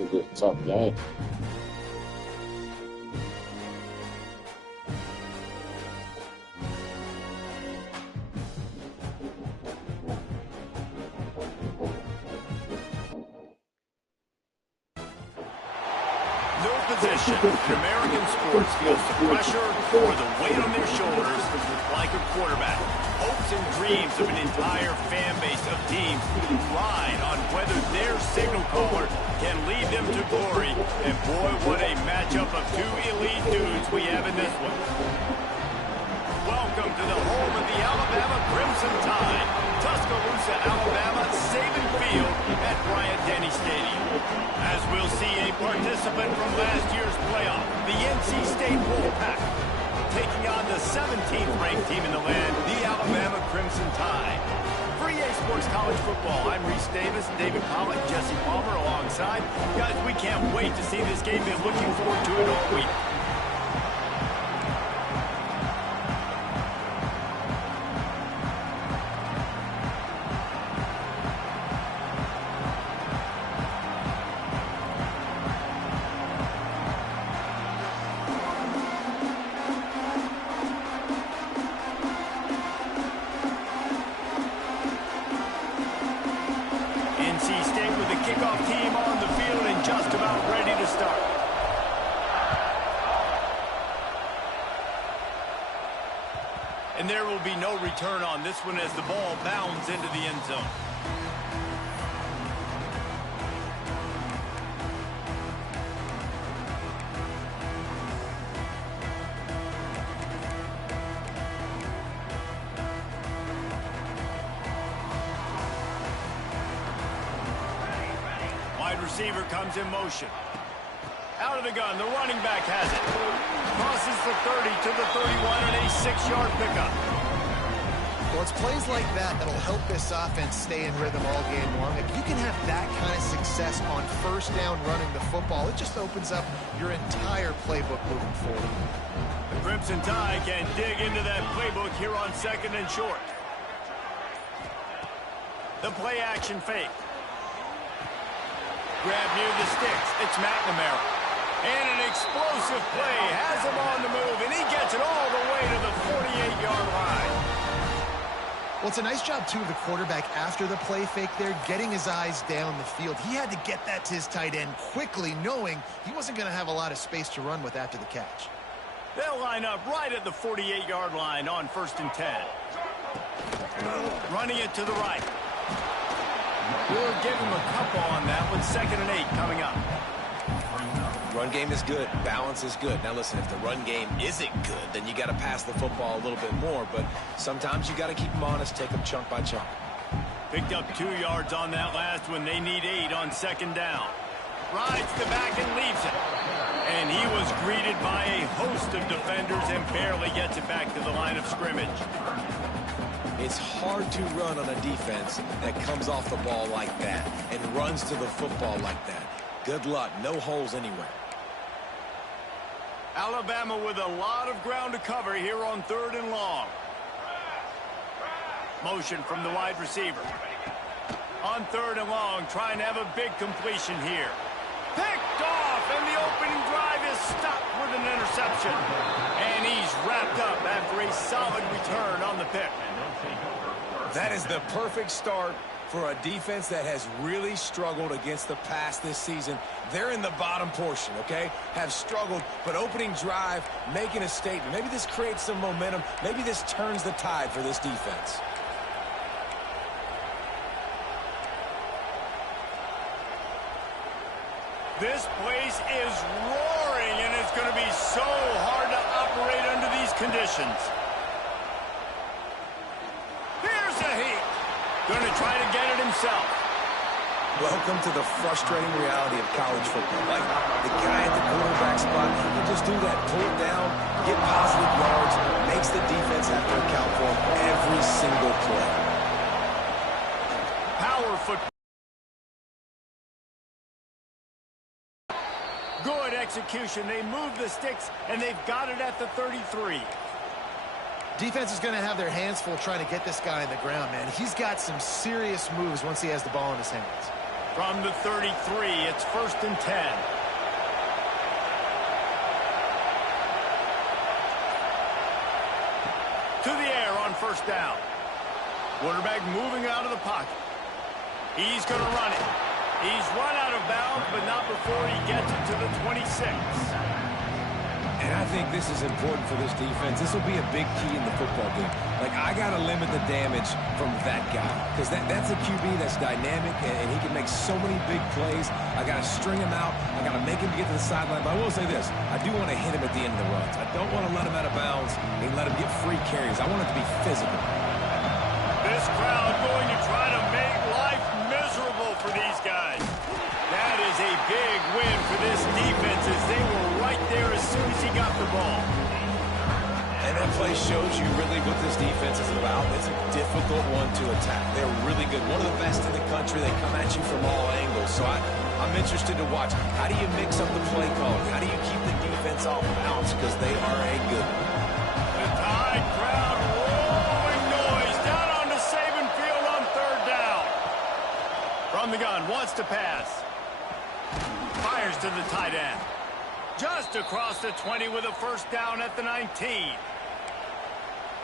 going to be a tough game. Position in American sports feels the pressure or the weight on their shoulders like a quarterback. Hopes and dreams of an entire fan base of teams ride on whether their signal caller can lead them to glory. And boy, what a matchup of two elite dudes we have in this one. Welcome to the home of the Alabama Crimson Tide, Tuscaloosa, Alabama, Saban Field at Bryant-Denny Stadium. As we'll see a participant from last year's playoff, the NC State Wolfpack, taking on the 17th ranked team in the land, the Alabama Crimson Tide. For EA Sports College Football, I'm Reese Davis, David Pollack, Jesse Palmer alongside. Guys, we can't wait to see this game. Been looking forward to it all week. Kickoff team on the field and just about ready to start. And there will be no return on this one as the ball bounds into the end zone. Receiver comes in motion. Out of the gun, the running back has it. Crosses the 30 to the 31 and a 6-yard pickup. Well, it's plays like that that'll help this offense stay in rhythm all game long. If you can have that kind of success on first down running the football, it just opens up your entire playbook moving forward. The Crimson Tide can dig into that playbook here on 2nd and short. The play action fake. Grab near the sticks. It's McNamara. And an explosive play has him on the move, and he gets it all the way to the 48-yard line. Well, it's a nice job, too, of the quarterback after the play fake there, getting his eyes down the field. He had to get that to his tight end quickly, knowing he wasn't going to have a lot of space to run with after the catch. They'll line up right at the 48-yard line on 1st and 10. Running it to the right. We'll give him a couple on that with 2nd and 8 coming up. Run game is good. Balance is good. Now, listen, if the run game isn't good, then you got to pass the football a little bit more. But sometimes you got to keep them honest, take them chunk by chunk. Picked up 2 yards on that last one. They need 8 on 2nd down. Rides the back and leaves it. And he was greeted by a host of defenders and barely gets it back to the line of scrimmage. It's hard to run on a defense that comes off the ball like that and runs to the football like that. Good luck. No holes anywhere. Alabama with a lot of ground to cover here on 3rd and long. Motion from the wide receiver. On 3rd and long, trying to have a big completion here. Picked off, and the opening drive is stopped with an interception. And he's wrapped up after a solid return on the pick. That is the perfect start for a defense that has really struggled against the pass this season. They're in the bottom portion, okay? Have struggled, but opening drive, making a statement. Maybe this creates some momentum. Maybe this turns the tide for this defense. This place is roaring, and it's going to be so hard to operate under these conditions. Here's a heat. Going to try to get it himself. Welcome to the frustrating reality of college football. Like the guy at the quarterback spot, he can just do that. Pull it down, get positive yards, makes the defense have to account for him every single play. Power football. Good execution. They move the sticks, and they've got it at the 33. Defense is going to have their hands full trying to get this guy on the ground, man. He's got some serious moves once he has the ball in his hands. From the 33, it's 1st and 10. To the air on 1st down. Quarterback moving out of the pocket. He's going to run it. He's run out of bounds, but not before he gets it to the 26. And I think this is important for this defense. This will be a big key in the football game. Like, I got to limit the damage from that guy because that's a QB that's dynamic, and he can make so many big plays. I got to string him out. I got to make him get to the sideline. But I will say this. I do want to hit him at the end of the runs. I don't want to let him out of bounds and let him get free carries. I want it to be physical. This crowd going to try to make life miserable for these guys. That is a big win for this defense as they were right there as soon as he got the ball. And that play shows you really what this defense is about. It's a difficult one to attack. They're really good. One of the best in the country. They come at you from all angles. So I'm interested to watch. How do you mix up the play calling? How do you keep the defense off balance? Because they are a good one. The Tide crowd rolling noise down on the Saban field on 3rd down. From the gun, wants to pass. Fires to the tight end. Just across the 20 with a 1st down at the 19.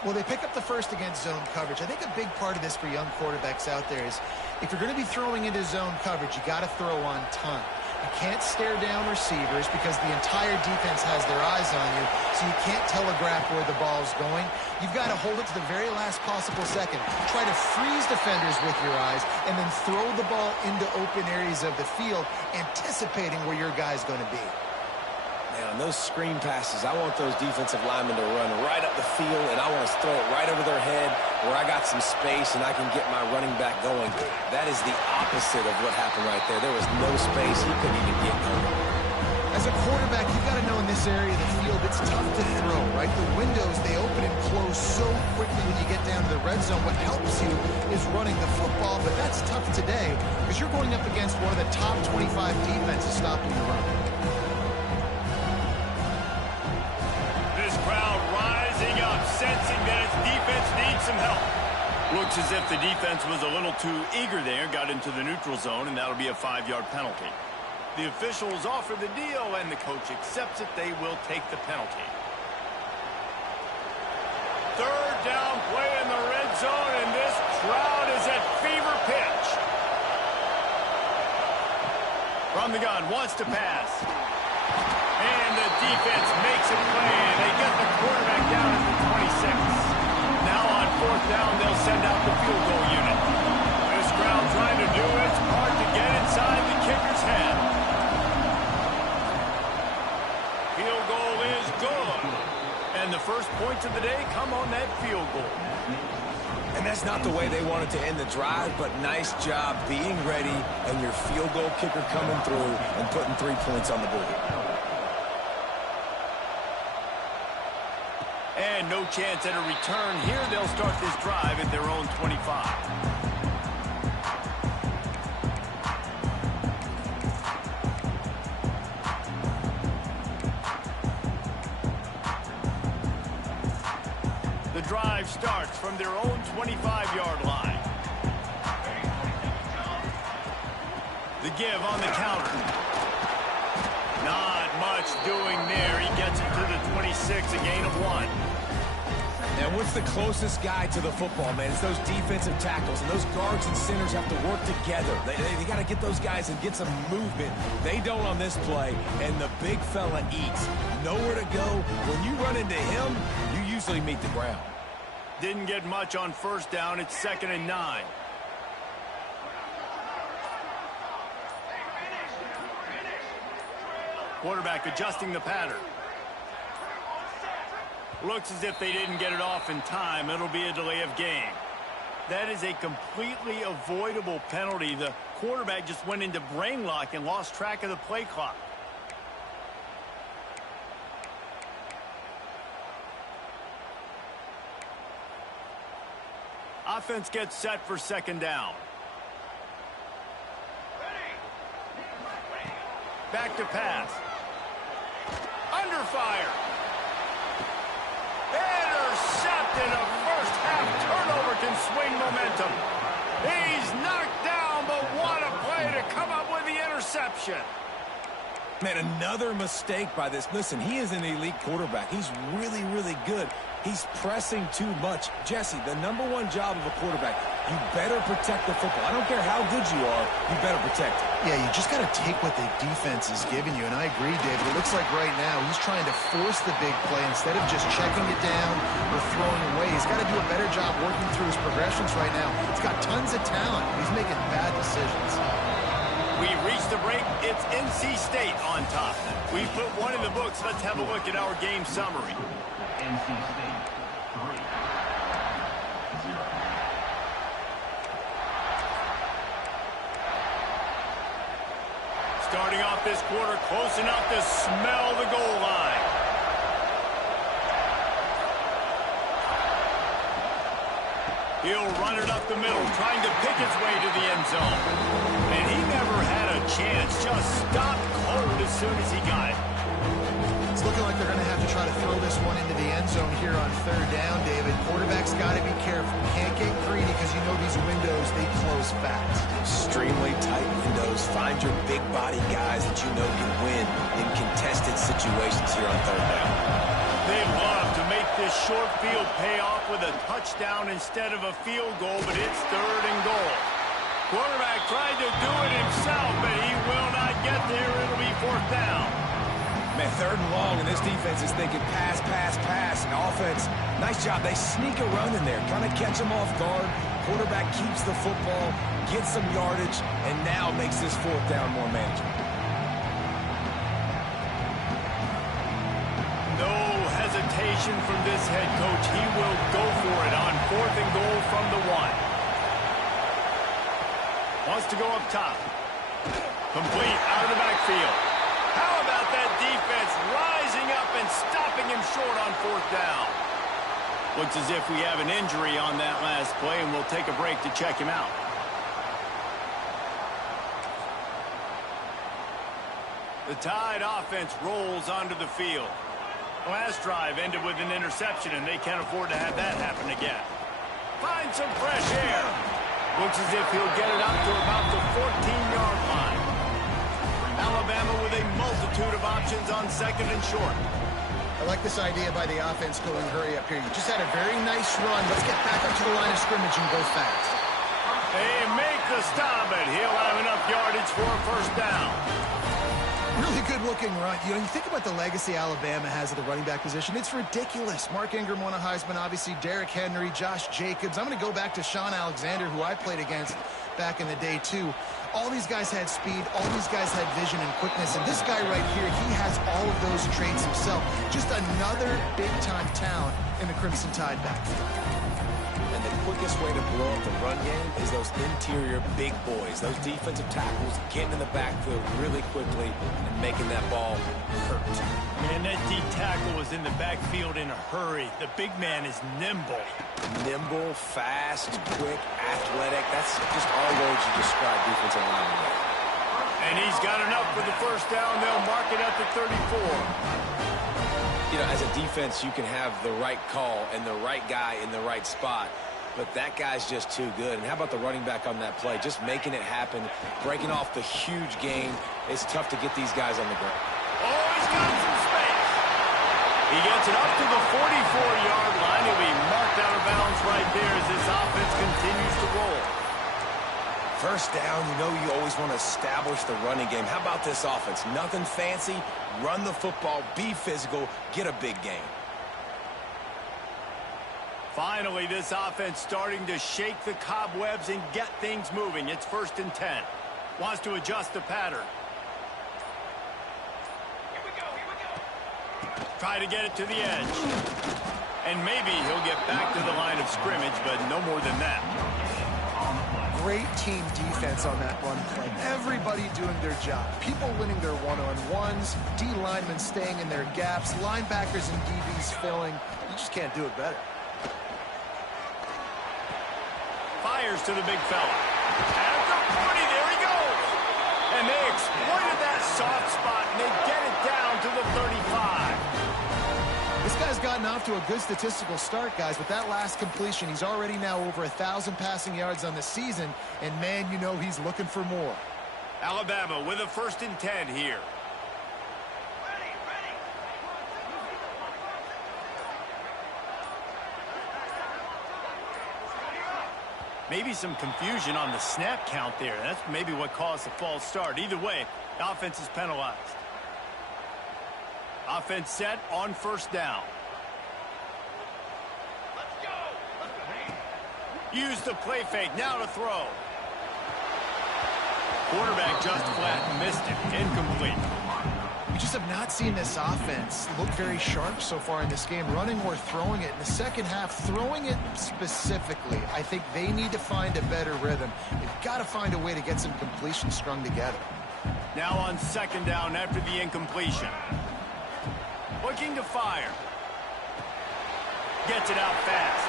Well, they pick up the first against zone coverage. I think a big part of this for young quarterbacks out there is if you're going to be throwing into zone coverage, you got to throw on time. You can't stare down receivers because the entire defense has their eyes on you, so you can't telegraph where the ball's going. You've got to hold it to the very last possible second. Try to freeze defenders with your eyes and then throw the ball into open areas of the field, anticipating where your guy's going to be. Man, on those screen passes, I want those defensive linemen to run right up the field, and I want to throw it right over their head where I got some space and I can get my running back going. That is the opposite of what happened right there. There was no space. He couldn't even get going. As a quarterback, you've got to know in this area of the field, it's tough to throw, right? The windows, they open and close so quickly when you get down to the red zone. What helps you is running the football, but that's tough today because you're going up against one of the top 25 defenses stopping the run. Sensing that its defense needs some help. Looks as if the defense was a little too eager there, got into the neutral zone, and that'll be a 5-yard penalty. The officials offer the deal, and the coach accepts it. They will take the penalty. 3rd down play in the red zone, and this crowd is at fever pitch. From the gun, wants to pass. And the defense makes a play, and they get the quarterback down at the 26. Now on 4th down, they'll send out the field goal unit. This crowd trying to do its part to get inside the kicker's head. Field goal is good. And the first points of the day come on that field goal. And that's not the way they wanted to end the drive, but nice job being ready and your field goal kicker coming through and putting 3 points on the board. And no chance at a return here. They'll start this drive at their own 25. The drive starts from their own 25-yard line. The give on the counter. Not much doing there. He gets it to the 26, a gain of 1. And what's the closest guy to the football, man? It's those defensive tackles, and those guards and centers have to work together. They got to get those guys and get some movement. They don't on this play, and the big fella eats. Nowhere to go. When you run into him, you usually meet the ground. Didn't get much on 1st down. It's 2nd and 9. Quarterback adjusting the pattern. Looks as if they didn't get it off in time. It'll be a delay of game. That is a completely avoidable penalty. The quarterback just went into brain lock and lost track of the play clock. Offense gets set for 2nd down. Back to pass. Under fire. Intercepted. A first-half turnover can swing momentum. He's knocked down, but what a play to come interception. Man, another mistake by this. Listen, he is an elite quarterback. He's really, really good. He's pressing too much. Jesse, the #1 job of a quarterback, you better protect the football. I don't care how good you are, you better protect it. Yeah, you just got to take what the defense is giving you, and I agree, David. It looks like right now he's trying to force the big play instead of just checking it down or throwing away. He's got to do a better job working through his progressions right now. He's got tons of talent. He's making bad decisions. We reached the break. It's NC State on top. We put one in the books. Let's have a look at our game summary. NC State 3-0. Starting off this quarter, close enough to smell the goal line. He'll run it up the middle, trying to pick his way to the end zone. And he never had a chance, just stopped cold as soon as he got it. It's looking like they're going to have to try to throw this one into the end zone here on 3rd down, David. Quarterback's got to be careful. Can't get greedy because you know these windows, they close fast. Extremely tight windows. Find your big body guys that you know can win in contested situations here on 3rd down. They love to make this short field pay off with a touchdown instead of a field goal, but it's 3rd and goal. Quarterback tried to do it himself, but he will not get there. It'll be 4th down. Man, 3rd and long, and this defense is thinking pass, pass, pass. Offense, nice job. They sneak a run in there, kind of catch them off guard. Quarterback keeps the football, gets some yardage, and now makes this 4th down more manageable. No hesitation from this head coach. He will go for it on 4th and goal from the 1. Wants to go up top. Complete out of the backfield. How about that defense rising up and stopping him short on 4th down? Looks as if we have an injury on that last play, and we'll take a break to check him out. The Tide offense rolls onto the field. Last drive ended with an interception, and they can't afford to have that happen again. Find some fresh air. Looks as if he'll get it up to about the 14-yard line. Alabama with a multitude of options on 2nd and short. I like this idea by the offense going hurry up here. You just had a very nice run. Let's get back up to the line of scrimmage and go fast. They make the stop, but he'll have enough yardage for a 1st down. Really good-looking run. You know, you think about the legacy Alabama has at the running back position. It's ridiculous. Mark Ingram won a Heisman, obviously. Derrick Henry, Josh Jacobs. I'm going to go back to Sean Alexander, who I played against back in the day, too. All these guys had speed. All these guys had vision and quickness. And this guy right here, he has all of those traits himself. Just another big-time talent in the Crimson Tide backfield. And the quickest way to blow up the run game is those interior big boys, those defensive tackles getting in the backfield really quickly and making that ball hurt. Man, that D tackle was in the backfield in a hurry. The big man is nimble. Nimble, fast, quick, athletic. That's just all words you describe defensive linemen with. And he's got enough for the 1st down. They'll mark it at the 34. You know, as a defense, you can have the right call and the right guy in the right spot, but that guy's just too good. And how about the running back on that play? Just making it happen, breaking off the huge gain. It's tough to get these guys on the ground. Oh, he's got some space. He gets it up to the 44-yard line. He'll be marked out of bounds right there as this offense continues to roll. 1st down, you know you always want to establish the running game. How about this offense? Nothing fancy. Run the football, be physical, get a big gain. Finally, this offense starting to shake the cobwebs and get things moving. It's 1st and 10. Wants to adjust the pattern. Here we go. Try to get it to the edge. And maybe he'll get back to the line of scrimmage, but no more than that. Great team defense on that run play. Everybody doing their job. People winning their one-on-ones, D linemen staying in their gaps, linebackers and DBs filling. You just can't do it better. Fires to the big fella. At the 40, there he goes. And they exploited that soft spot, and they get it down to the 35. This guy's gotten off to a good statistical start, guys, but that last completion, he's already now over 1,000 passing yards on the season, and man, you know he's looking for more. Alabama with a 1st and 10 here. Maybe some confusion on the snap count there. That's maybe what caused the false start. Either way, the offense is penalized. Offense set on 1st down. Use the play fake. Now to throw. Quarterback just flat missed it. Incomplete. We just have not seen this offense look very sharp so far in this game, running or throwing it. In the second half, throwing it specifically, I think they need to find a better rhythm. They've got to find a way to get some completions strung together. Now on 2nd down after the incompletion. Looking to fire. Gets it out fast.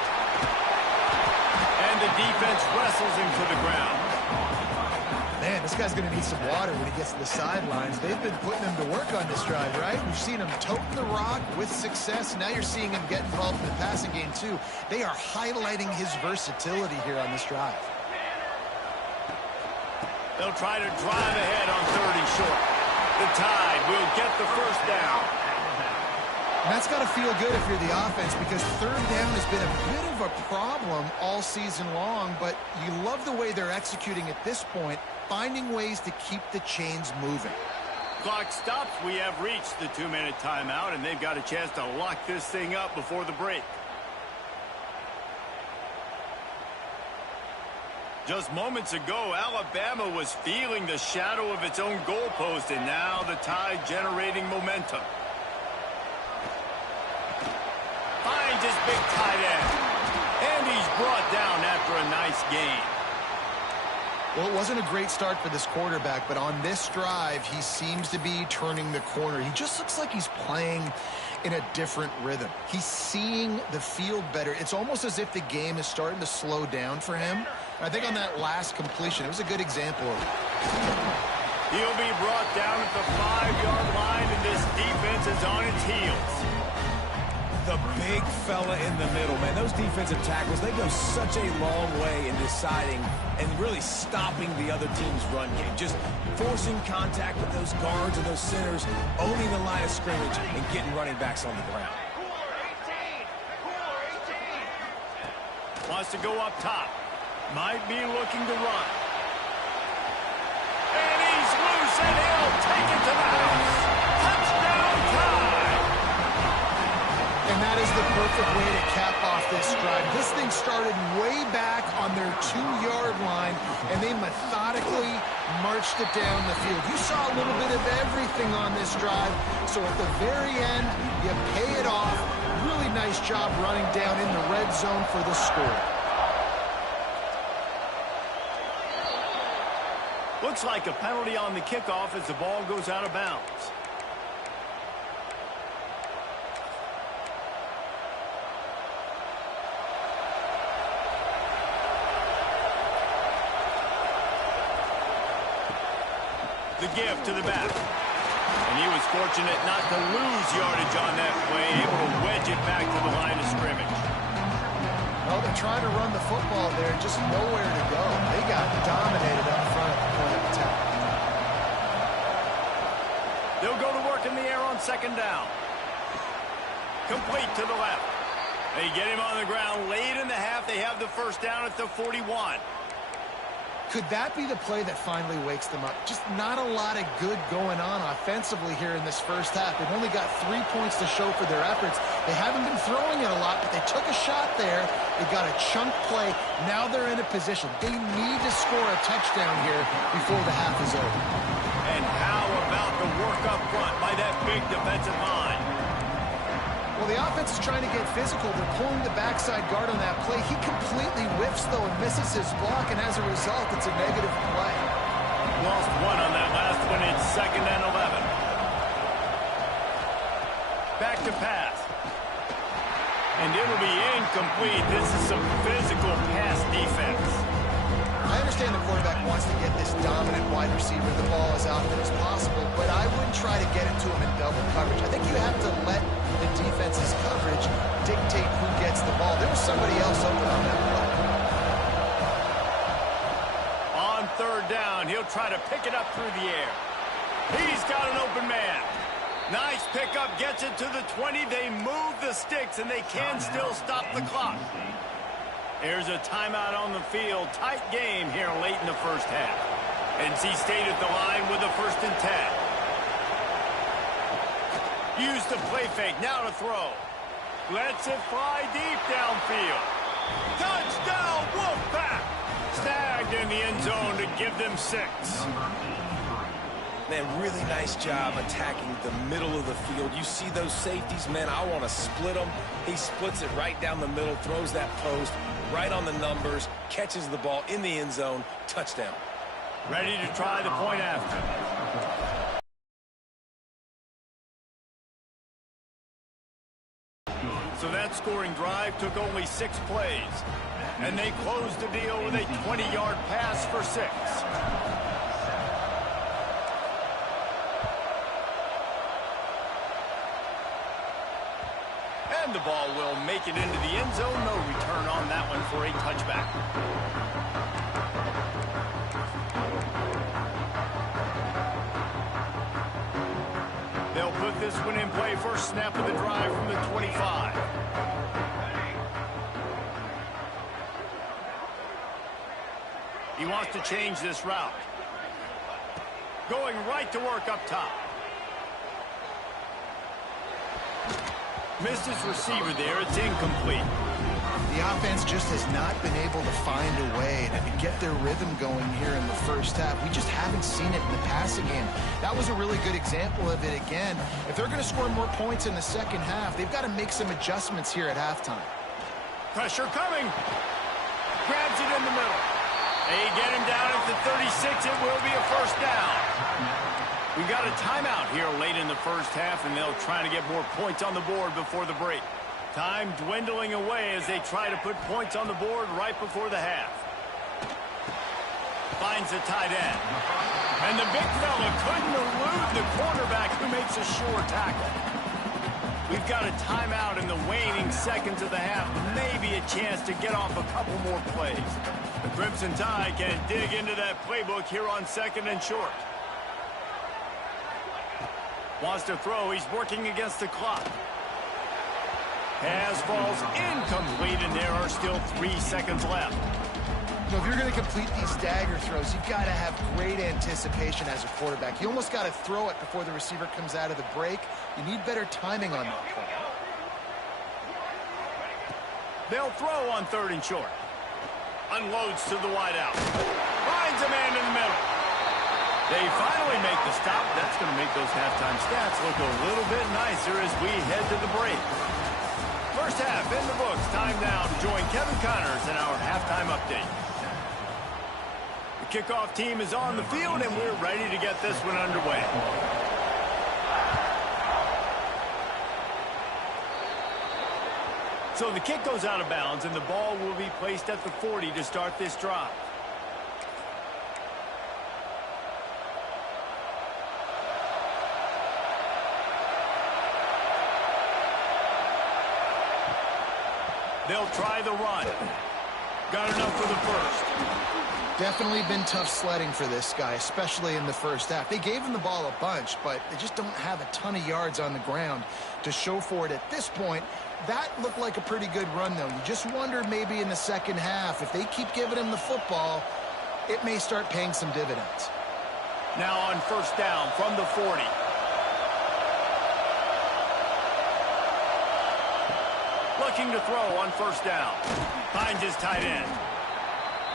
And the defense wrestles him to the ground. Man, this guy's going to need some water when he gets to the sidelines. They've been putting him to work on this drive, right? We've seen him toting the rock with success. Now you're seeing him get involved in the passing game, too. They are highlighting his versatility here on this drive. They'll try to drive ahead on 3rd and short. The Tide will get the 1st down. And that's got to feel good if you're the offense, because 3rd down has been a bit of a problem all season long, but you love the way they're executing at this point, finding ways to keep the chains moving. Clock stops. We have reached the 2-minute timeout, and they've got a chance to lock this thing up before the break. Just moments ago, Alabama was feeling the shadow of its own goalpost, and now the Tide generating momentum. Finds his big tight end. And he's brought down after a nice gain. Well, it wasn't a great start for this quarterback, but on this drive, he seems to be turning the corner. He just looks like he's playing in a different rhythm. He's seeing the field better. It's almost as if the game is starting to slow down for him. And I think on that last completion, it was a good example of it. He'll be brought down at the 5-yard line, and this defense is on its heels. The big fella in the middle, man. Those defensive tackles, they go such a long way in deciding and really stopping the other team's run game. Just forcing contact with those guards and those centers, owning the line of scrimmage, and getting running backs on the ground. Wants to go up top. Might be looking to run. And he's loose, and he'll take it to the house. Touchdown Tide! And that is the perfect way to cap off this drive. This thing started way back on their 2-yard line, and they methodically marched it down the field. You saw a little bit of everything on this drive, so at the very end, you pay it off. Really nice job running down in the red zone for the score. Looks like a penalty on the kickoff as the ball goes out of bounds. The give to the back. And he was fortunate not to lose yardage on that play, able to wedge it back to the line of scrimmage. Well, they're trying to run the football there, just nowhere to go. They got dominated up front at the point of attack. They'll go to work in the air on 2nd down. Complete to the left. They get him on the ground late in the half. They have the 1st down at the 41. Could that be the play that finally wakes them up? Just not a lot of good going on offensively here in this first half. They've only got 3 points to show for their efforts. They haven't been throwing it a lot, but they took a shot there. They got a chunk play. Now they're in a position. They need to score a touchdown here before the half is over. And how about the work up front by that big defensive line? Well, the offense is trying to get physical. They're pulling the backside guard on that play. He completely whiffs, though, and misses his block, and as a result, it's a negative play. Lost one on that last one. It's 2nd and 11. Back to pass. And it'll be incomplete. This is some physical pass defense. I understand the quarterback wants to get this dominant wide receiver the ball as often as possible, but I wouldn't try to get it to him in double coverage. I think you have to let the defense's coverage dictate who gets the ball. There was somebody else open on that play. On 3rd down. He'll try to pick it up through the air. He's got an open man. Nice pickup, gets it to the 20. They move the sticks, and they can still stop the clock. Here's a timeout on the field. Tight game here late in the first half. NC State at the line with a 1st and 10. Use the play fake, now to throw. Lets it fly deep downfield. Touchdown, Wolfpack! Snagged in the end zone to give them 6. Man, really nice job attacking the middle of the field. You see those safeties, man, I want to split them. He splits it right down the middle, throws that post, right on the numbers, catches the ball in the end zone, touchdown. Ready to try the point after. So that scoring drive took only 6 plays. And they closed the deal with a 20-yard pass for 6. And the ball will make it into the end zone. No return on that one for a touchback. They'll put this one in play. First snap of the drive from the 25. He wants to change this route. Going right to work up top. Missed his receiver there. It's incomplete. The offense just has not been able to find a way to get their rhythm going here in the first half. We just haven't seen it in the passing game. That was a really good example of it again. If they're going to score more points in the second half, they've got to make some adjustments here at halftime. Pressure coming. Grabs it in the middle. They get him down at the 36. It will be a first down. We got a timeout here late in the first half, and they'll try to get more points on the board before the break. Time dwindling away as they try to put points on the board right before the half. Finds the tight end. And the big fella couldn't elude the cornerback who makes a sure tackle. We've got a timeout in the waning seconds of the half. Maybe a chance to get off a couple more plays. The Crimson Tide can dig into that playbook here on 2nd and short. Wants to throw. He's working against the clock. Pass falls incomplete, and there are still 3 seconds left. You know, if you're going to complete these dagger throws, you've got to have great anticipation as a quarterback. You almost got to throw it before the receiver comes out of the break. You need better timing on that play. They'll throw on 3rd and short. Unloads to the wideout. Finds a man in the middle. They finally make the stop. That's going to make those halftime stats look a little bit nicer as we head to the break. First half in the books. Time now to join Kevin Connors in our halftime update. The kickoff team is on the field, and we're ready to get this one underway. So the kick goes out of bounds, and the ball will be placed at the 40 to start this drive. They'll try the run. Got enough for the first. Definitely been tough sledding for this guy, especially in the first half. They gave him the ball a bunch, but they just don't have a ton of yards on the ground to show for it at this point. That looked like a pretty good run, though. You just wonder maybe in the second half, if they keep giving him the football, it may start paying some dividends. Now on first down from the 40. Looking to throw on first down. Finds his tight end.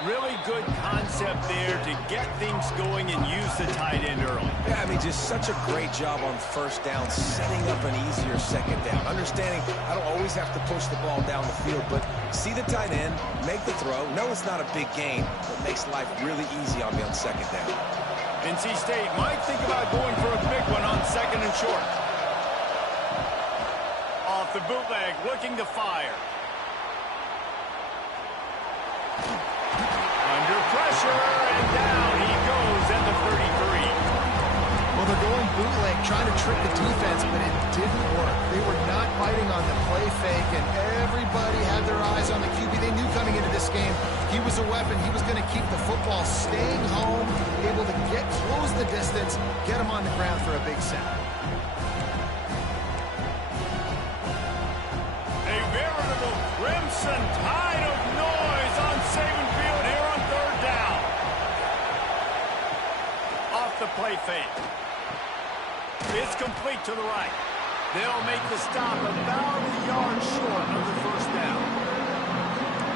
Really good concept there to get things going and use the tight end early. Yeah, I mean, just such a great job on first down, setting up an easier second down. Understanding I don't always have to push the ball down the field, but see the tight end, make the throw. No, it's not a big gain, but makes life really easy on me on second down. NC State might think about going for a big one on 2nd and short. Off the bootleg, looking to fire. Under pressure, and down he goes at the 33. Well, they're going bootleg, trying to trick the defense, but it didn't work. They were not biting on the play fake, and everybody had their eyes on the QB. They knew coming into this game he was a weapon. He was going to keep the football, staying home, able to close the distance, get him on the ground for a big sack. A veritable crimson tide of noise on Saban Field here on third down. Off the play fake. It's complete to the right. They'll make the stop about a yard short of the first down.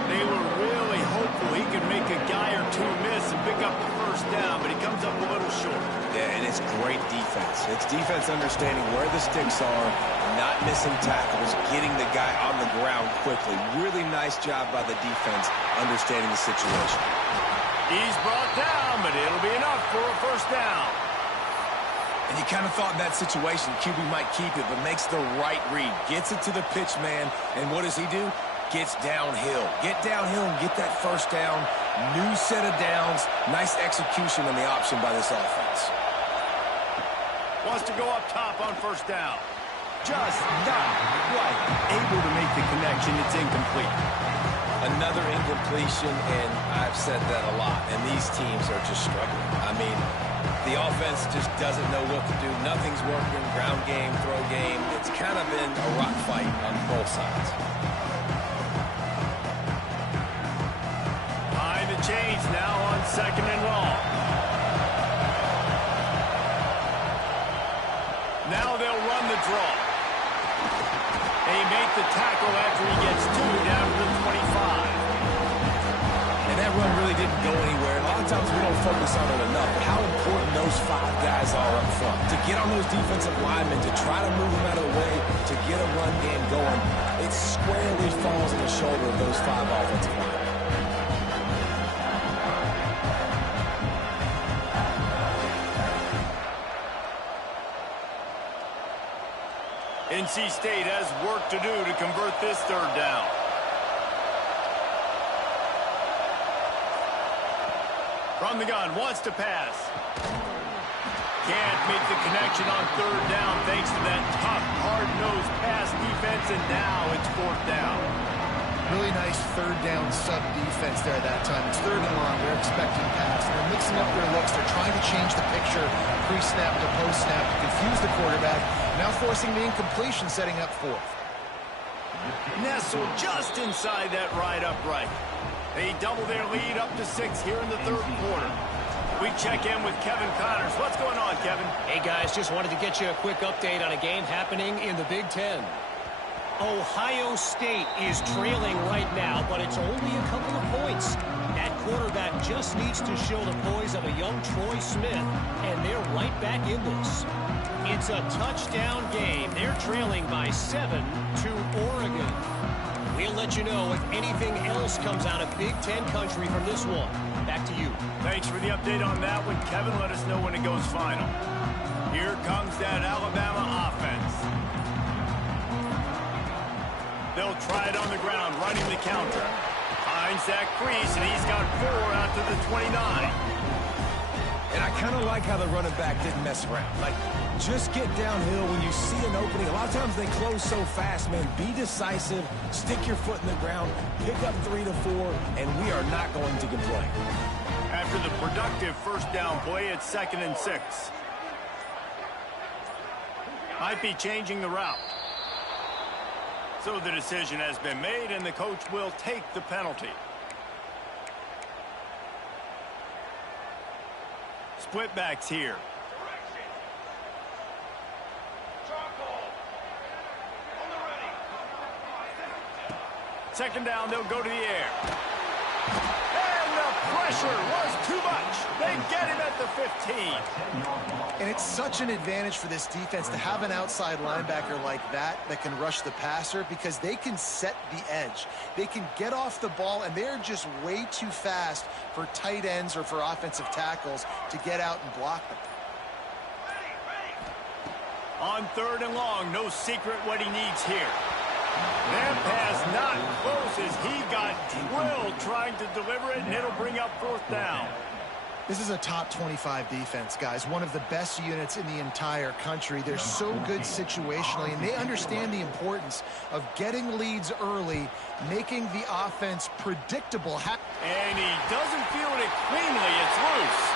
They were really hopeful he could make a guy or two miss and pick up the first down, but he comes up a little short. Yeah, and it's great defense. It's defense understanding where the sticks are, not missing tackles, getting the guy on the ground quickly. Really nice job by the defense understanding the situation. He's brought down, but it'll be enough for a first down. And you kind of thought in that situation QB might keep it, but makes the right read. Gets it to the pitch man, and what does he do? Gets downhill. Get downhill and get that first down. New set of downs. Nice execution on the option by this offense. Wants to go up top on first down. Just not quite able to make the connection. It's incomplete. Another incompletion, and I've said that a lot, and these teams are just struggling. I mean, the offense just doesn't know what to do. Nothing's working. Ground game, throw game. It's kind of been a rock fight on both sides. Behind the chains now on second and long. Now they'll run the draw. They make the tackle after he gets two down to the 25. And that run really didn't go anywhere. A lot of times we don't focus on it enough, but how important those five guys are up front. To get on those defensive linemen, to try to move them out of the way, to get a run game going, it squarely falls on the shoulder of those five offensive linemen. NC State has work to do to convert this third down. From the gun, wants to pass. Can't make the connection on third down thanks to that tough, hard-nosed pass defense, and now it's fourth down. Really nice third down sub-defense there that time. It's third and long. They're expecting pass. They're mixing up their looks. They're trying to change the picture pre-snap to post-snap to confuse the quarterback. Now forcing the incompletion, setting up fourth. Nestled just inside that right upright. They double their lead up to 6 here in the third quarter. We check in with Kevin Connors. What's going on, Kevin? Hey, guys, just wanted to get you a quick update on a game happening in the Big Ten. Ohio State is trailing right now, but it's only a couple of points. That quarterback just needs to show the poise of a young Troy Smith, and they're right back in this. It's a touchdown game. They're trailing by 7 to Oregon. We'll let you know if anything else comes out of Big Ten country from this one. Back to you. Thanks for the update on that one, Kevin. Let us know when it goes final. Here comes that Alabama offense. They'll try it on the ground, running the counter. Finds that crease, and he's got 4 out to the 29. And I kind of like how the running back didn't mess around. Like, just get downhill when you see an opening. A lot of times they close so fast, man. Be decisive, stick your foot in the ground, pick up 3 to 4, and we are not going to complain. After the productive first down play, it's 2nd and 6. Might be changing the route. So the decision has been made, and the coach will take the penalty. Split backs here. Second down, they'll go to the air. And the pressure was too much. They get him at the 15. And it's such an advantage for this defense to have an outside linebacker like that can rush the passer, because they can set the edge. They can get off the ball, and they're just way too fast for tight ends or for offensive tackles to get out and block them. On 3rd and long, no secret what he needs here. That pass not close as he got drilled trying to deliver it, and it'll bring up 4th down. This is a top 25 defense, guys. One of the best units in the entire country. They're so good situationally, and they understand the importance of getting leads early, making the offense predictable. And he doesn't field it cleanly. It's loose.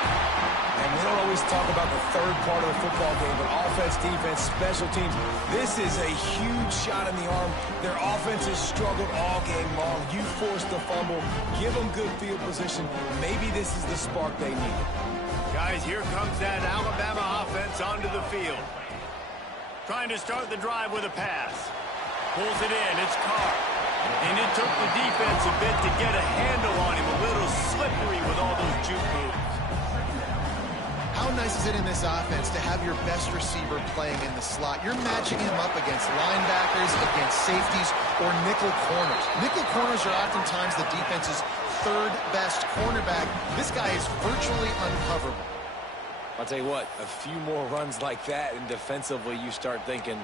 And we don't always talk about the third part of the football game, but offense, defense, special teams. This is a huge shot in the arm. Their offense has struggled all game long. You forced the fumble. Give them good field position. Maybe this is the spark they need. Guys, here comes that Alabama offense onto the field. Trying to start the drive with a pass. Pulls it in. It's Carr. And it took the defense a bit to get a handle on him. A little slippery with all those juke moves. How nice is it in this offense to have your best receiver playing in the slot? You're matching him up against linebackers, against safeties, or nickel corners. Nickel corners are oftentimes the defense's third best cornerback. This guy is virtually uncoverable. I'll tell you what, a few more runs like that, and defensively you start thinking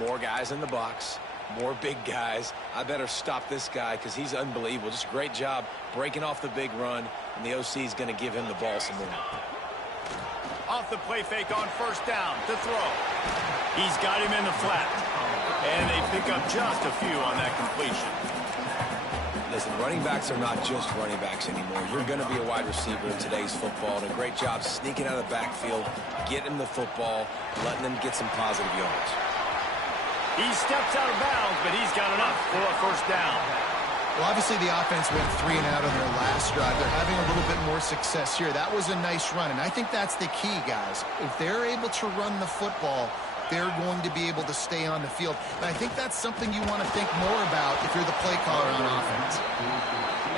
more guys in the box, more big guys. I better stop this guy because he's unbelievable. Just a great job breaking off the big run, and the OC is going to give him the ball some more. Off the play fake on first down to throw. He's got him in the flat. And they pick up just a few on that completion. Listen, running backs are not just running backs anymore. You're going to be a wide receiver in today's football. And a great job sneaking out of the backfield, getting the football, letting them get some positive yards. He steps out of bounds, but he's got enough for a first down. Well, obviously the offense went 3 and out on their last drive. They're having a little bit more success here. That was a nice run, and I think that's the key, guys. If they're able to run the football, they're going to be able to stay on the field. And I think that's something you want to think more about if you're the play caller on offense.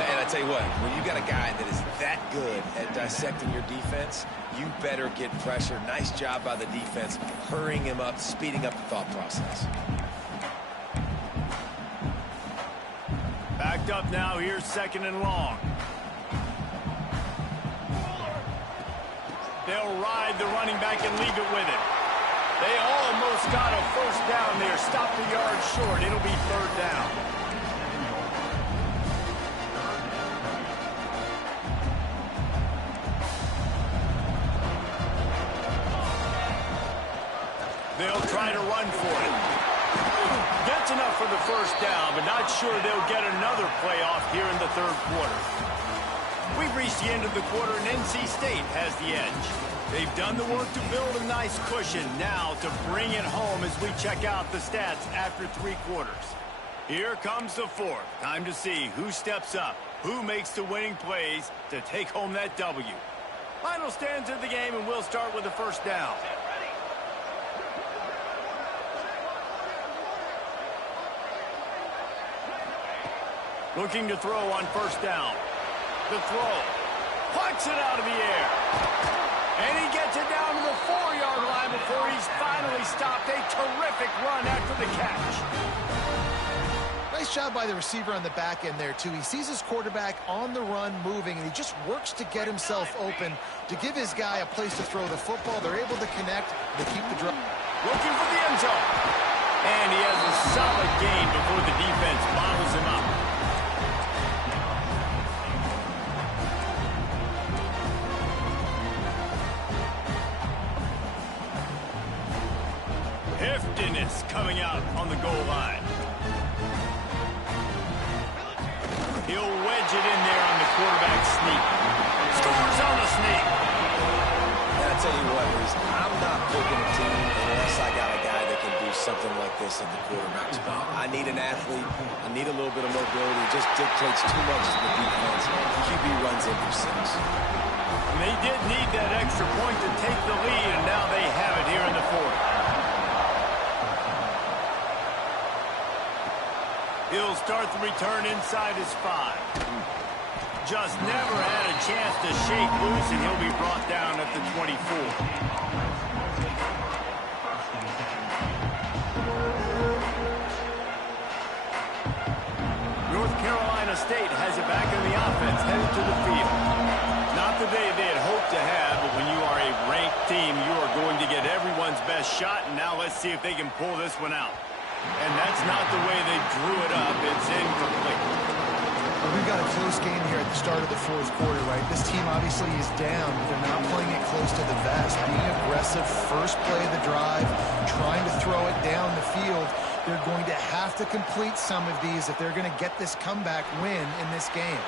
And I tell you what, when you got a guy that is that good at dissecting your defense, you better get pressure. Nice job by the defense, hurrying him up, speeding up the thought process. Backed up now, here's second and long. They'll ride the running back and leave it with it. They almost got a first down there. Stop the yard short. It'll be third down. They'll try to run for it. Gets enough for the first down, but not sure they'll get another playoff here in the third quarter. We've reached the end of the quarter, and NC State has the edge. They've done the work to build a nice cushion. Now to bring it home as we check out the stats after 3 quarters. Here comes the fourth. Time to see who steps up, who makes the winning plays to take home that W. Final stands of the game, and we'll start with the first down. Looking to throw on first down. The throw. Plucks it out of the air. And he gets it down to the 4-yard line before he's finally stopped. A terrific run after the catch. Nice job by the receiver on the back end there, too. He sees his quarterback on the run moving, and he just works to get himself open to give his guy a place to throw the football. They're able to connect. They keep the drive. Looking for the end zone. And he has a solid gain before the defense bottles him up. Heftiness coming out on the goal line. He'll wedge it in there on the quarterback sneak. Scores on the sneak. And I tell you what, I'm not picking a team unless I got a guy that can do something like this at the quarterback spot. I need an athlete. I need a little bit of mobility. It just dictates too much to the defense. QB runs in for 6. And they did need that extra point to take the lead, and now they have it here in the fourth. He'll start the return inside his 5. Just never had a chance to shake loose, and he'll be brought down at the 24. North Carolina State has it back in the offense, headed to the field. Not the day they had hoped to have, but when you are a ranked team, you are going to get everyone's best shot, and now let's see if they can pull this one out. And that's not the way they drew it up. It's incomplete. Well, we've got a close game here at the start of the fourth quarter, right? This team obviously is down. They're not playing it close to the vest. Being aggressive, first play of the drive, trying to throw it down the field. They're going to have to complete some of these if they're going to get this comeback win in this game.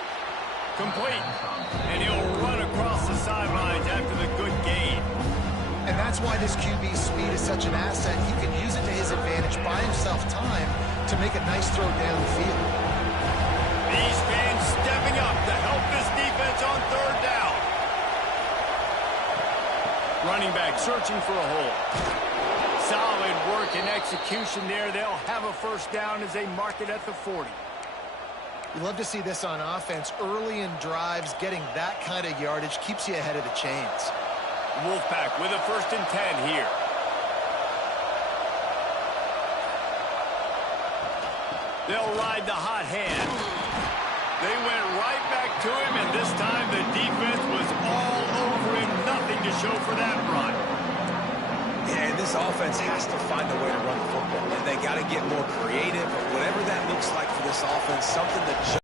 Complete. And he'll run across the sidelines after the good gain. And that's why this QB's speed is such an asset. He can use it to his advantage, buy himself time to make a nice throw down the field. These fans stepping up to help this defense on third down. Running back searching for a hole. Solid work and execution there. They'll have a first down as they mark it at the 40. You love to see this on offense. Early in drives, getting that kind of yardage keeps you ahead of the chains. Wolfpack with a 1st and 10 here. They'll ride the hot hand. They went right back to him, and this time the defense was all over him. Nothing to show for that run. Yeah, and this offense has to find a way to run the football. And they got to get more creative. Whatever that looks like for this offense, something that...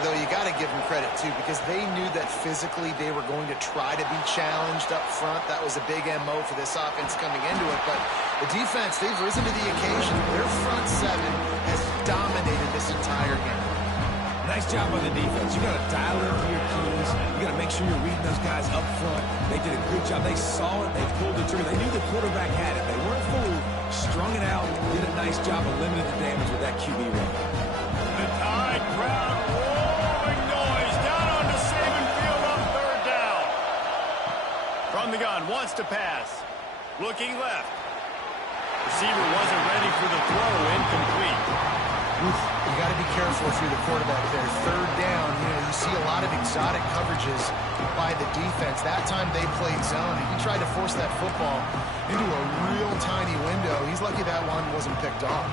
Though you got to give them credit, too, because they knew that physically they were going to try to be challenged up front. That was a big MO for this offense coming into it. But the defense, they've risen to the occasion. Their front seven has dominated this entire game. Nice job by the defense. You got to dial into your keys. You got to make sure you're reading those guys up front. They did a good job. They saw it. They pulled the trigger. They knew the quarterback had it. They weren't fooled. Strung it out. Did a nice job of limiting the damage with that QB run. The Tide crowd roaring noise down onto Saban Field on third down. From the gun, wants to pass. Looking left. Receiver wasn't ready for the throw. Incomplete. You got to be careful if you're the quarterback there. Third down, you see a lot of exotic coverages by the defense. That time they played zone, and he tried to force that football into a real tiny window. He's lucky that one wasn't picked off.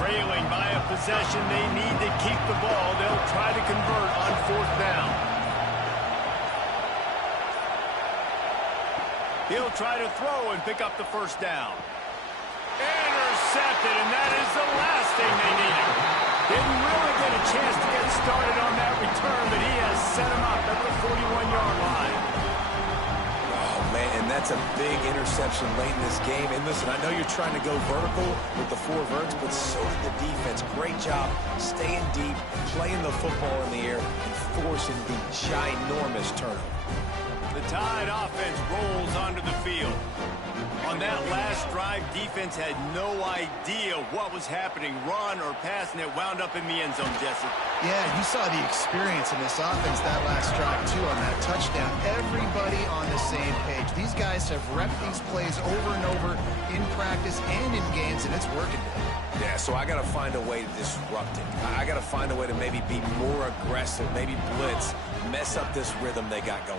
Trailing by a possession, they need to keep the ball. They'll try to convert on fourth down. He'll try to throw and pick up the first down. Intercepted, and that is the last thing they needed. Didn't really get a chance to get started on that return, but he has set him up at the 41-yard line. Man, and that's a big interception late in this game. And listen, I know you're trying to go vertical with the 4 verts, but so did the defense. Great job staying deep, playing the football in the air, and forcing the ginormous turnover. The Tide offense rolls onto the field. On that last drive, defense had no idea what was happening, run or pass, and it wound up in the end zone, Jesse. Yeah, you saw the experience in this offense that last drive, too, on that touchdown. Everybody on the same page. These guys have repped these plays over and over in practice and in games, and it's working. Yeah, so I got to find a way to disrupt it. I got to find a way to maybe be more aggressive, maybe blitz, mess up this rhythm they got going.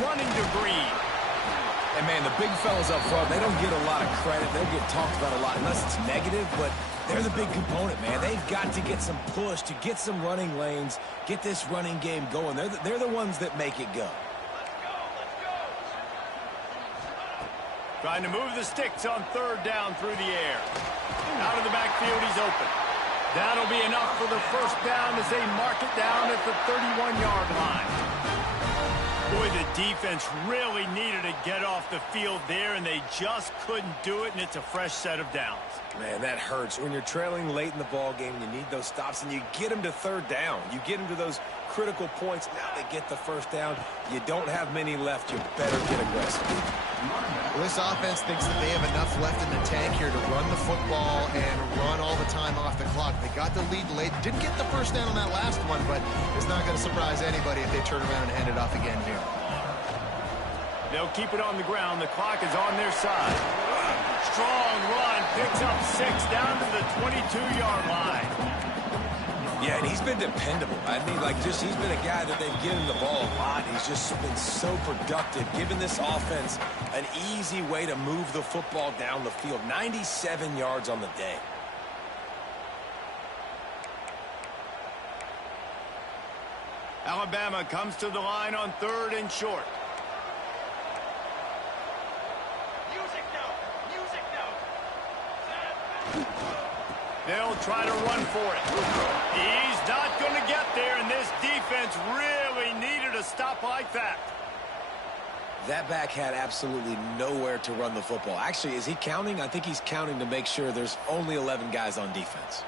Running to Green. And, man, the big fellas up front, they don't get a lot of credit. They don't get talked about a lot unless it's negative, but they're the big component, man. They've got to get some push to get some running lanes, get this running game going. They're the ones that make it go. Trying to move the sticks on third down through the air. Out of the backfield, he's open. That'll be enough for the first down as they mark it down at the 31-yard line. Boy, the defense really needed to get off the field there, and they just couldn't do it, and it's a fresh set of downs. Man, that hurts. When you're trailing late in the ball game, you need those stops, and you get them to third down. You get them to those critical points. Now they get the first down. You don't have many left. You better get aggressive. Well, this offense thinks that they have enough left in the tank here to run the football and run all the time off the clock. They got the lead late. Didn't get the first down on that last one, but it's not going to surprise anybody if they turn around and hand it off again here. They'll keep it on the ground. The clock is on their side. Strong run. Picks up 6 down to the 22-yard line. Yeah, and he's been dependable. I mean, he's been a guy that they've given the ball a lot. He's just been so productive, giving this offense an easy way to move the football down the field. 97 yards on the day. Alabama comes to the line on 3rd and short. They'll try to run for it. He's not going to get there, and this defense really needed a stop like that. That back had absolutely nowhere to run the football. Actually, is he counting? I think he's counting to make sure there's only 11 guys on defense.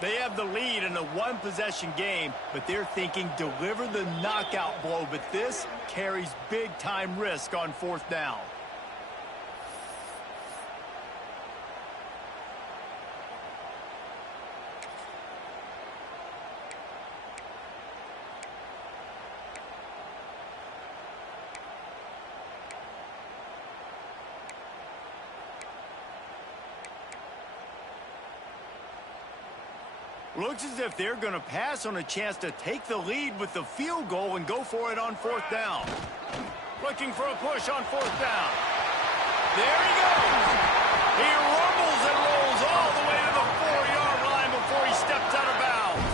They have the lead in a one-possession game, but they're thinking deliver the knockout blow. But this carries big-time risk on 4th down. Looks as if they're going to pass on a chance to take the lead with the field goal and go for it on 4th down. Looking for a push on 4th down. There he goes. He rumbles and rolls all the way to the 4-yard line before he steps out of bounds.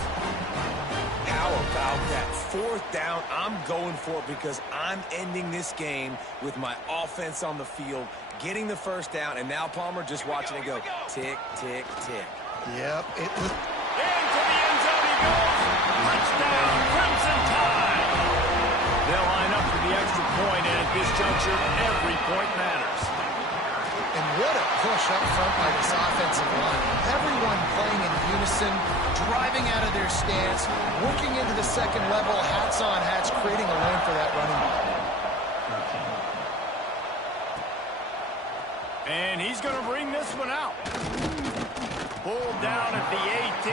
How about that 4th down? I'm going for it because I'm ending this game with my offense on the field, getting the 1st down, and now Palmer just watching it go tick, tick, tick. Yep. Into the end zone he goes. Touchdown, Crimson Tide. They'll line up for the extra point, and at this juncture, every point matters. And what a push up front by this offensive line. Everyone playing in unison, driving out of their stance, working into the second level, hats on hats, creating a lane for that running back. And he's going to bring this one out. Pulled down at the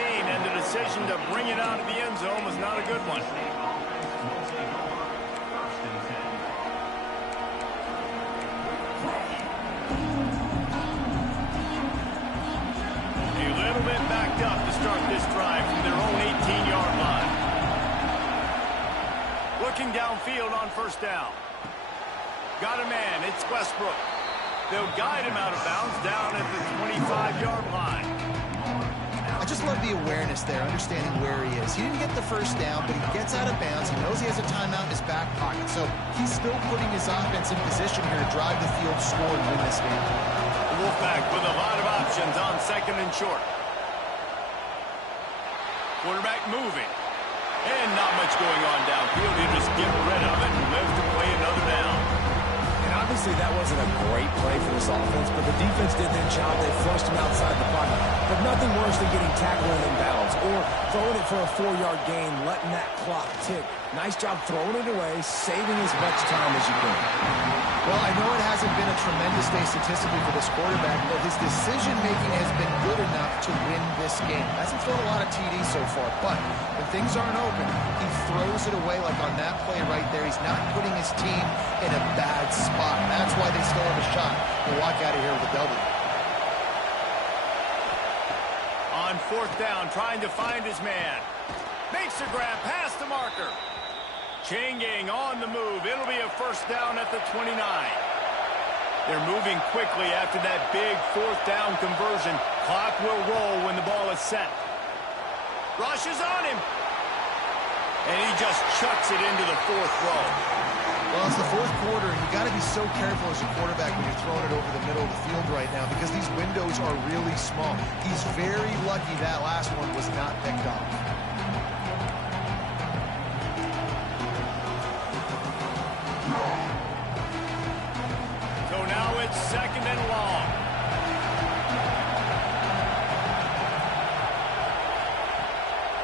18, and the decision to bring it out of the end zone was not a good one. A little bit backed up to start this drive from their own 18-yard line. Looking downfield on 1st down. Got a man, it's Westbrook. They'll guide him out of bounds down at the 25-yard line. I just love the awareness there, understanding where he is. He didn't get the 1st down, but he gets out of bounds. He knows he has a timeout in his back pocket, so he's still putting his offense in position here to drive the field, score, and win this game. The Wolfpack with a lot of options on 2nd and short. Quarterback moving. And not much going on downfield. He'll just get rid of it and live to play another down. Obviously, that wasn't a great play for this offense, but the defense did their job. They flushed him outside the pocket. But nothing worse than getting tackled in bounds or throwing it for a 4-yard gain, letting that clock tick. Nice job throwing it away, saving as much time as you can. Well, I know it hasn't been a tremendous day statistically for this quarterback, but his decision-making has been good enough to win this game. Hasn't thrown a lot of TDs so far, but when things aren't open, he throws it away like on that play right there. He's not putting his team in a bad spot. That's why they still have a shot to walk out of here with a W. On 4th down, trying to find his man. Makes a grab past the marker. Changing on the move. It'll be a 1st down at the 29. They're moving quickly after that big 4th down conversion. Clock will roll when the ball is set. Rushes on him. And he just chucks it into the 4th row. Well, it's the 4th quarter, and you got to be so careful as a quarterback when you're throwing it over the middle of the field right now because these windows are really small. He's very lucky that last one was not picked off. So now it's 2nd and long.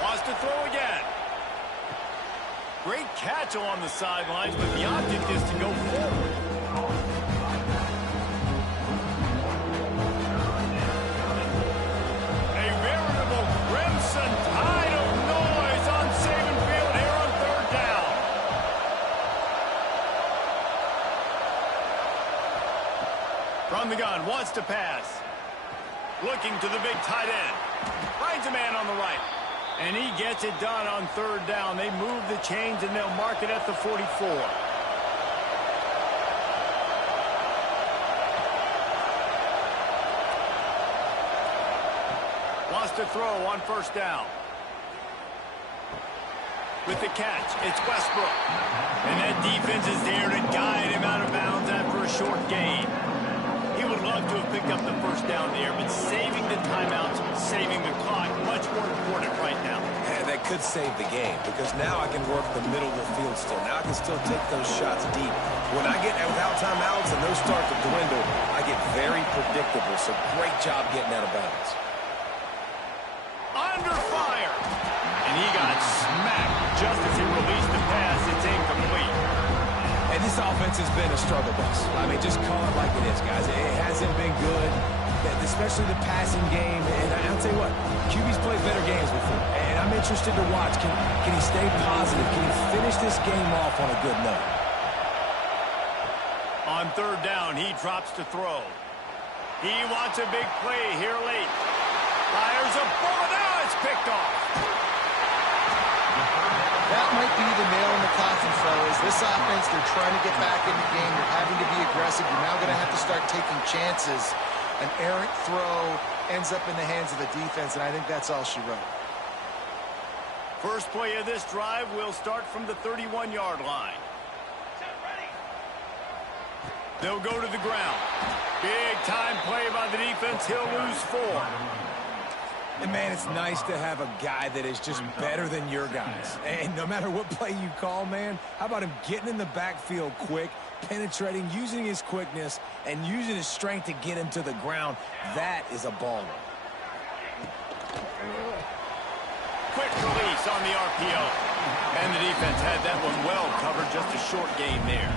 Wants to throw again. Great catch along the sidelines, but the object is to go forward. A veritable Crimson Tide of noise on Saban Field here on 3rd down. From the gun, wants to pass. Looking to the big tight end. Right finds a man on the right. And he gets it done on third down. They move the chains, and they'll mark it at the 44. Wants to throw on first down. With the catch, it's Westbrook. And that defense is there to guide him out of bounds after a short gain. He would love to have picked up the first down there, but saving the timeouts, saving the clock, much more important right now. And that could save the game, because now I can work the middle of the field still. Now I can still take those shots deep. When I get without timeouts and those start to dwindle, I get very predictable. So great job getting out of bounds. Under fire. And he got smacked just as he released the pass. It's incomplete. And this offense has been a struggle bus. I mean, just call it like it is, guys. It hasn't been good, especially the passing game. And I'll tell you what, QB's played better games before. And I'm interested to watch. Can he stay positive? Can he finish this game off on a good note? On third down, he drops to throw. He wants a big play here late. Fires a bullet. Now it's picked off. That might be the nail in the coffin, fellas. This offense, they're trying to get back in the game. You're having to be aggressive. You're now going to have to start taking chances. An errant throw ends up in the hands of the defense, and I think that's all she wrote. First play of this drive will start from the 31-yard line. They'll go to the ground. Big time play by the defense. He'll lose 4. And, man, it's nice to have a guy that is just better than your guys. And no matter what play you call, man, how about him getting in the backfield quick, penetrating, using his quickness, and using his strength to get him to the ground? That is a baller. Quick release on the RPO. And the defense had that one well covered. Just a short gain there.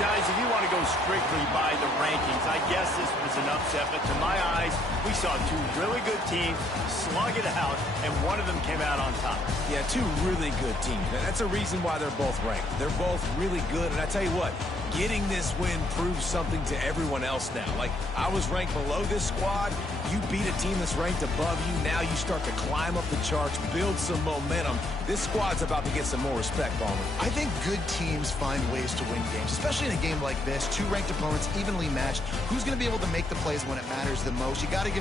Guys, if you want to go strictly by the rankings, I guess this was an upset, but to my eyes, we saw 2 really good teams slug it out, and one of them came out on top. Yeah, 2 really good teams. That's a reason why they're both ranked. They're both really good, and I tell you what, getting this win proves something to everyone else now. Like, I was ranked below this squad. You beat a team that's ranked above you. Now you start to climb up the charts, build some momentum. This squad's about to get some more respect, Palmer. I think good teams find ways to win games, especially in a game like this. 2 ranked opponents evenly matched. Who's going to be able to make the plays when it matters the most? You got to give